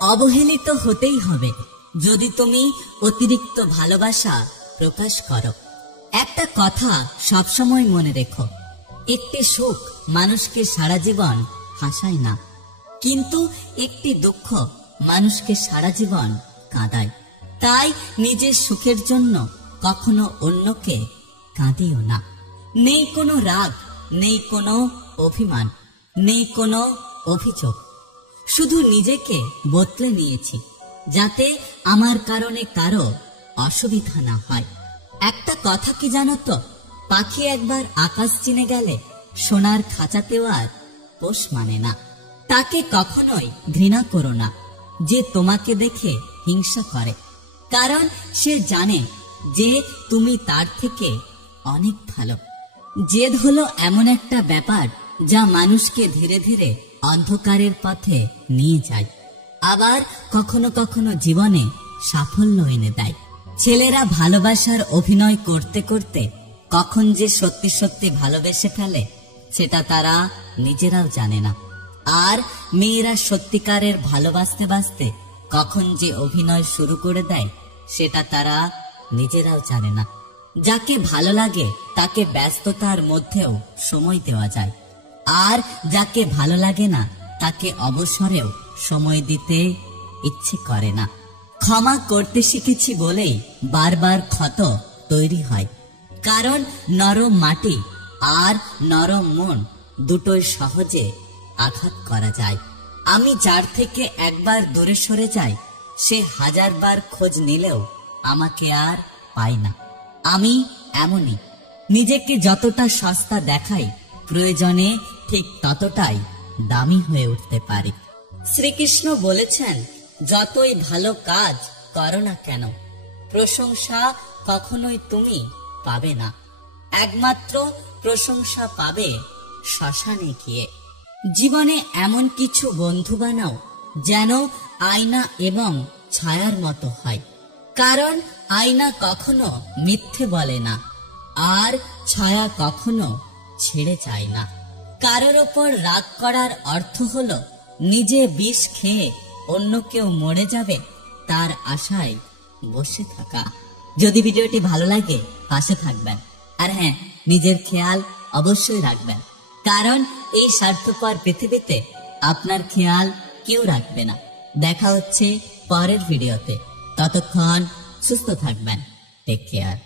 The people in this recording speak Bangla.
অবহেলিত হতেই হবে যদি তুমি অতিরিক্ত ভালোবাসা প্রকাশ করো। একটা কথা সবসময় মনে রেখো, একটি সুখ মানুষকে সারা জীবন হাসায় না, কিন্তু একটি দুঃখ মানুষকে সারা জীবন কাঁদায়। তাই নিজের সুখের জন্য কখনো অন্যকে কাঁদিও না। নেই কোনো রাগ, নেই কোনো অভিমান, নেই কোনো অভিযোগ। শুধু নিজেকে বদলে নিয়েছি যাতে আমার কারণে কারো অসুবিধা না হয়। একটা কথা কি জানো তো, পাখি একবার আকাশ চিনে গেলে সোনার খাঁচাতেও আর পোষ মানে না। তাকে কখনোই ঘৃণা করো না যে তোমাকে দেখে হিংসা করে, কারণ সে জানে যে তুমি তার থেকে অনেক ভালো। জেদ হলো এমন একটা ব্যাপার যা মানুষকে ধীরে ধীরে অন্ধকারের পথে নিয়ে যায়, আবার কখনো কখনো জীবনে সাফল্য এনে দেয়। ছেলেরা ভালোবাসার অভিনয় করতে করতে কখন যে সত্যি সত্যি ভালোবেসে ফেলে সেটা তারা নিজেরাও জানে না। আর মেয়েরা সত্যিকারের ভালোবাসতে বাসতে কখন যে অভিনয় শুরু করে দেয় সেটা তারা নিজেরাও জানে না। যাকে ভালো লাগে তাকে ব্যস্ততার মধ্যেও সময় দেওয়া যায়, আর যাকে ভালো লাগে না তাকে অবসরেও সময় দিতে ইচ্ছে করে না। ক্ষমা করতে শিখেছি বলেই বারবার ক্ষত তৈরি হয়, কারণ নরম মাটি আর নরম মন দুটোই সহজে আঘাত করা যায়। আমি যার থেকে একবার দূরে সরে যাই সে হাজারবার খোঁজ নিলেও আমাকে আর পায় না। আমি এমনই, নিজেকে যতটা সস্তা দেখাই প্রয়োজনে ঠিক ততটাই দামি হয়ে উঠতে পারি। শ্রীকৃষ্ণ বলেছেন, যতই ভালো কাজ করো না কেন প্রশংসা কখনোই তুমি পাবে না, একমাত্র প্রশংসা পাবে শ্মশানে গিয়ে। জীবনে এমন কিছু বন্ধু বানাও যেন আয়না এবং ছায়ার মতো হয়, কারণ আয়না কখনো মিথ্যে বলে না আর ছায়া কখনো ছেড়ে যায় না। কারোর ওপর রাগ করার অর্থ হলো নিজে বিষ খেয়ে অন্য কেউ মরে যাবে তার আশায় বসে থাকা। যদি ভিডিওটি ভালো লাগে পাশে থাকবেন, আর হ্যাঁ, নিজের খেয়াল অবশ্যই রাখবেন, কারণ এই স্বার্থপর পৃথিবীতে আপনার খেয়াল কেউ রাখবে না। দেখা হচ্ছে পরের ভিডিওতে, ততক্ষণ সুস্থ থাকবেন। Take care.